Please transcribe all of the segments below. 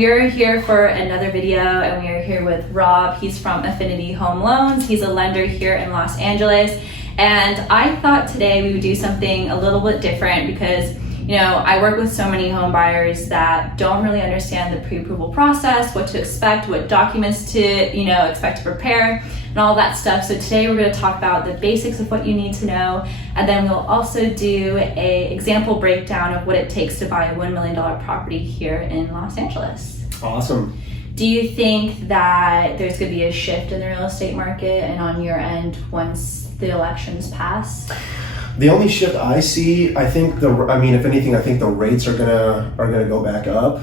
we are here for another video, and we are here with Rob. He's from Affinity Home Loans. He's a lender here in Los Angeles. And I thought today we would do something a little bit different because, you know, I work with so many home buyers that don't really understand the pre-approval process, what to expect, what documents to, expect to prepare, and all that stuff. So today we're going to talk about the basics of what you need to know, and then we'll also do a example breakdown of what it takes to buy a $1 million property here in Los Angeles. Awesome. Do you think that there's going to be a shift in the real estate market and on your end once the elections pass? The only shift I see, if anything, I think the rates are gonna go back up.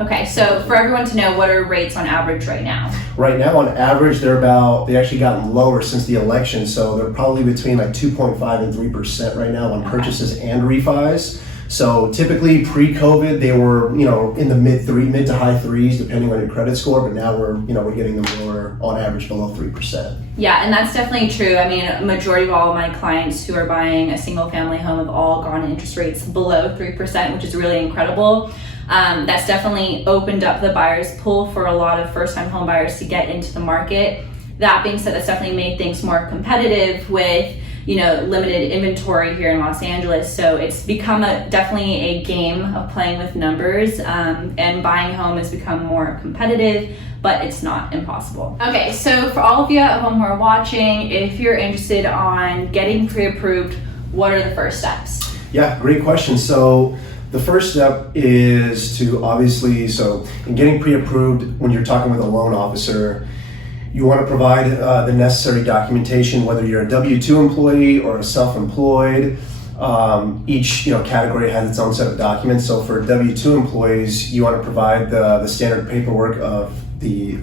Okay, so for everyone to know, what are rates on average right now? Right now, on average, they actually gotten lower since the election, so they're probably between like 2.5 and 3% right now on purchases and refis. So typically pre-COVID, they were, in the mid to high threes, depending on your credit score. But now we're getting them lower on average below 3%. Yeah, and that's definitely true. I mean, a majority of all of my clients who are buying a single family home have all gone interest rates below 3%, which is really incredible. That's definitely opened up the buyer's pool for a lot of first-time home buyers to get into the market. That being said, that's definitely made things more competitive with limited inventory here in Los Angeles. So it's become definitely a game of playing with numbers, and buying a home has become more competitive, but it's not impossible. Okay, so for all of you at home who are watching, if you're interested on getting pre-approved, what are the first steps? Yeah, great question. So the first step is to in getting pre-approved, when you're talking with a loan officer, you want to provide the necessary documentation, whether you're a W-2 employee or a self-employed. Each category has its own set of documents. So for W-2 employees, you want to provide the standard paperwork of the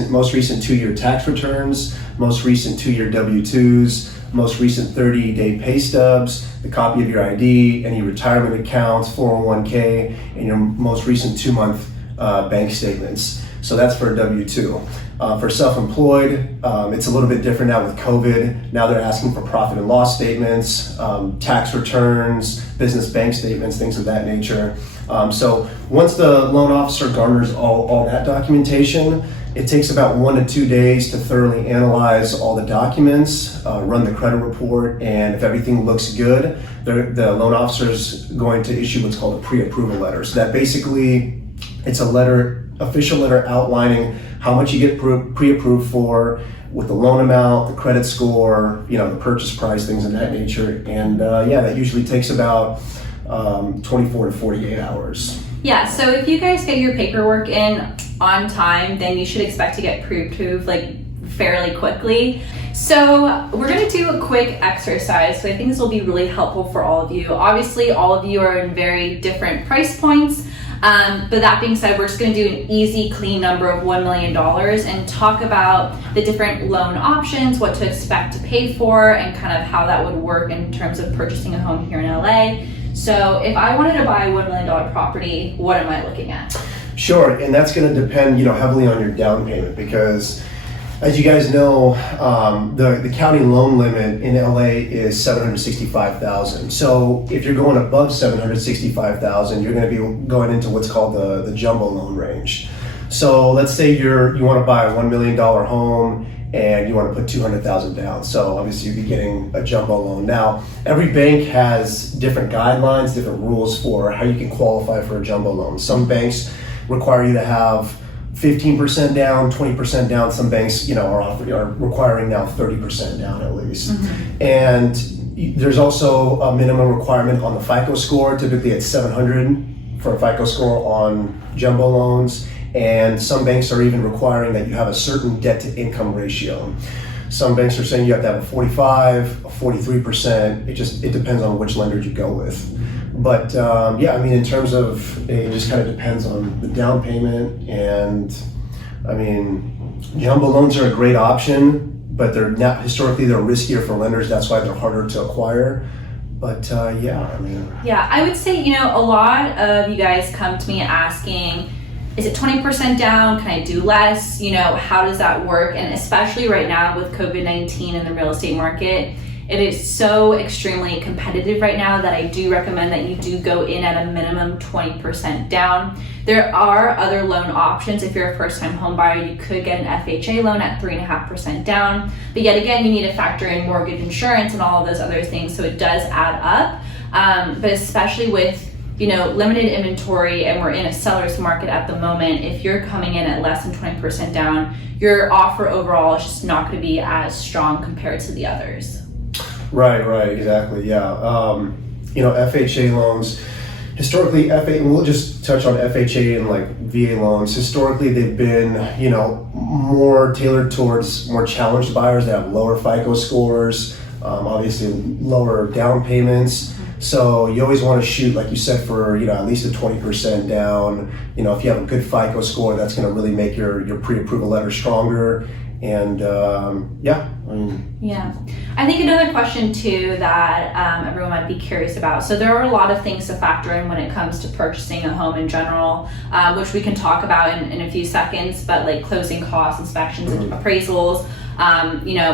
most recent 2-year tax returns, most recent 2-year W-2s, most recent 30-day pay stubs, the copy of your ID, any retirement accounts, 401k, and your most recent 2-month bank statements. So that's for W-2. For self-employed, it's a little bit different now with COVID. Now they're asking for profit and loss statements, tax returns, business bank statements, things of that nature. So once the loan officer garners all that documentation, it takes about 1 to 2 days to thoroughly analyze all the documents, run the credit report, and if everything looks good, the loan officer is going to issue what's called a pre-approval letter. So that basically, it's official letter outlining how much you get pre-approved for, with the loan amount, the credit score, the purchase price, things of that nature. And that usually takes about 24 to 48 hours. Yeah, so if you guys get your paperwork in on time, then you should expect to get pre-approved fairly quickly. So we're gonna do a quick exercise. So I think this will be really helpful for all of you. Obviously, all of you are in very different price points. But that being said, we're just going to do an easy, clean number of $1 million and talk about the different loan options, what to expect to pay for, and kind of how that would work in terms of purchasing a home here in LA. So if I wanted to buy a $1 million property, what am I looking at? Sure, and that's going to depend, heavily on your down payment, because as you guys know, the county loan limit in LA is $765,000. So if you're going above $765,000, you're going to be going into what's called the jumbo loan range. So let's say you want to buy a $1 million home and you want to put $200,000 down. So obviously you'd be getting a jumbo loan. Now, every bank has different guidelines, different rules for how you can qualify for a jumbo loan. Some banks require you to have 15% down, 20% down. Some banks, are requiring now 30% down at least. Mm-hmm. And there's also a minimum requirement on the FICO score. Typically it's 700 for a FICO score on jumbo loans. And some banks are even requiring that you have a certain debt to income ratio. Some banks are saying you have to have a 45, a 43%. It depends on which lender you go with. But in terms of, it just kind of depends on the down payment. And jumbo loans are a great option, but they're riskier for lenders. That's why they're harder to acquire. But Yeah, I would say, a lot of you guys come to me asking, is it 20% down? Can I do less? How does that work? And especially right now with COVID-19 in the real estate market, It is so extremely competitive right now that I do recommend that you do go in at a minimum 20% down. There are other loan options. If you're a first-time home buyer, you could get an FHA loan at 3.5% down. But yet again, you need to factor in mortgage insurance and all of those other things, so it does add up. But especially with limited inventory, and we're in a seller's market at the moment, if you're coming in at less than 20% down, your offer overall is just not going to be as strong compared to the others. Right, exactly, yeah. FHA loans, historically, we'll just touch on FHA and like VA loans. Historically, they've been, more tailored towards more challenged buyers that have lower FICO scores, obviously lower down payments. So you always want to shoot, like you said, for at least a 20% down. If you have a good FICO score, that's going to really make your pre-approval letter stronger. And I think another question too that everyone might be curious about. So there are a lot of things to factor in when it comes to purchasing a home in general, which we can talk about in a few seconds. But like closing costs, inspections, and appraisals,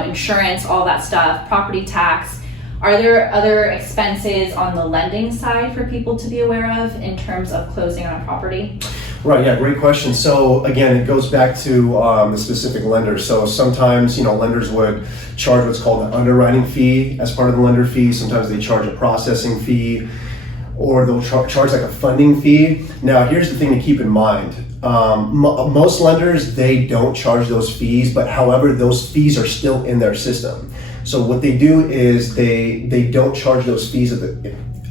insurance, all that stuff, property tax. Are there other expenses on the lending side for people to be aware of in terms of closing on a property? Right, yeah, great question. So again, it goes back to the specific lender. So sometimes, lenders would charge what's called an underwriting fee as part of the lender fee. Sometimes they charge a processing fee, or they'll charge like a funding fee. Now, here's the thing to keep in mind. Most lenders, they don't charge those fees, but however, those fees are still in their system. So what they do is they don't charge those fees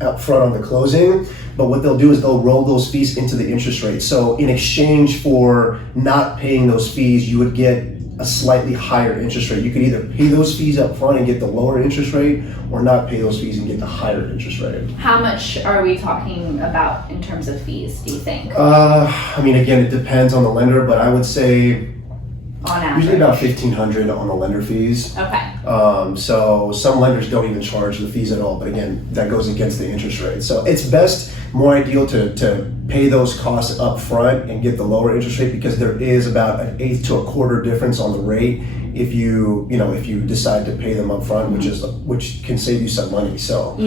up front on the closing, but what they'll do is they'll roll those fees into the interest rate. So in exchange for not paying those fees, you would get a slightly higher interest rate. You could either pay those fees up front and get the lower interest rate, or not pay those fees and get the higher interest rate. How much are we talking about in terms of fees, do you think? Again, it depends on the lender, but I would say on average, usually about $1,500 on the lender fees. Okay. So some lenders don't even charge the fees at all, but again, that goes against the interest rate. So it's best, more ideal to pay those costs up front and get the lower interest rate, because there is about an 1/8 to 1/4 difference on the rate if you decide to pay them up front, which can save you some money. So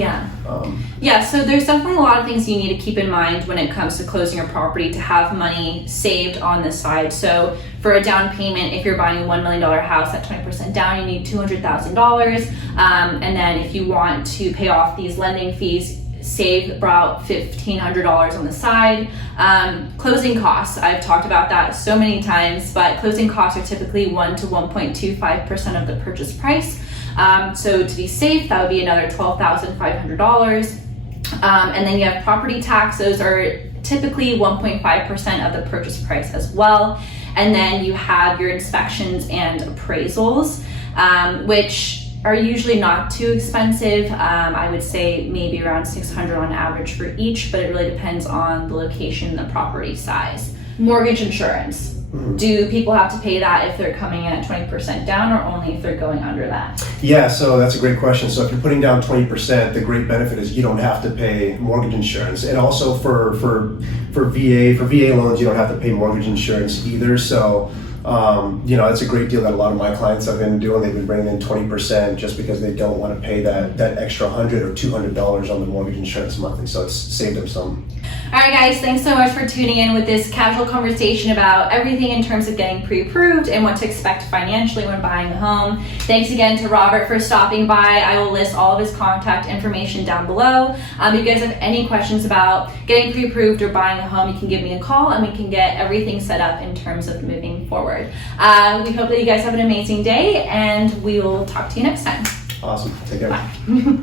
so there's definitely a lot of things you need to keep in mind when it comes to closing a property to have money saved on this side. So for a down payment, if you're buying a $1 million house at 20% down, you need $200,000. And then if you want to pay off these lending fees, save about $1,500 on the side. Closing costs, I've talked about that so many times, but closing costs are typically 1 to 1.25% of the purchase price. So to be safe, that would be another $12,500. And then you have property taxes, are typically 1.5% of the purchase price as well. And then you have your inspections and appraisals, which are usually not too expensive. I would say maybe around $600 on average for each, but it really depends on the location and the property size. Mortgage insurance. Do people have to pay that if they're coming in at 20% down, or only if they're going under that? Yeah, so that's a great question. So if you're putting down 20%, the great benefit is you don't have to pay mortgage insurance. And also for VA loans, you don't have to pay mortgage insurance either. So it's a great deal that a lot of my clients have been doing. They've been bringing in 20% just because they don't want to pay that extra $100 or $200 on the mortgage insurance monthly. So it's saved them some. All right, guys, thanks so much for tuning in with this casual conversation about everything in terms of getting pre-approved and what to expect financially when buying a home. Thanks again to Robert for stopping by. I will list all of his contact information down below. If you guys have any questions about getting pre-approved or buying a home, you can give me a call and we can get everything set up in terms of moving forward. We hope that you guys have an amazing day, and we will talk to you next time. Awesome. Take care. Bye.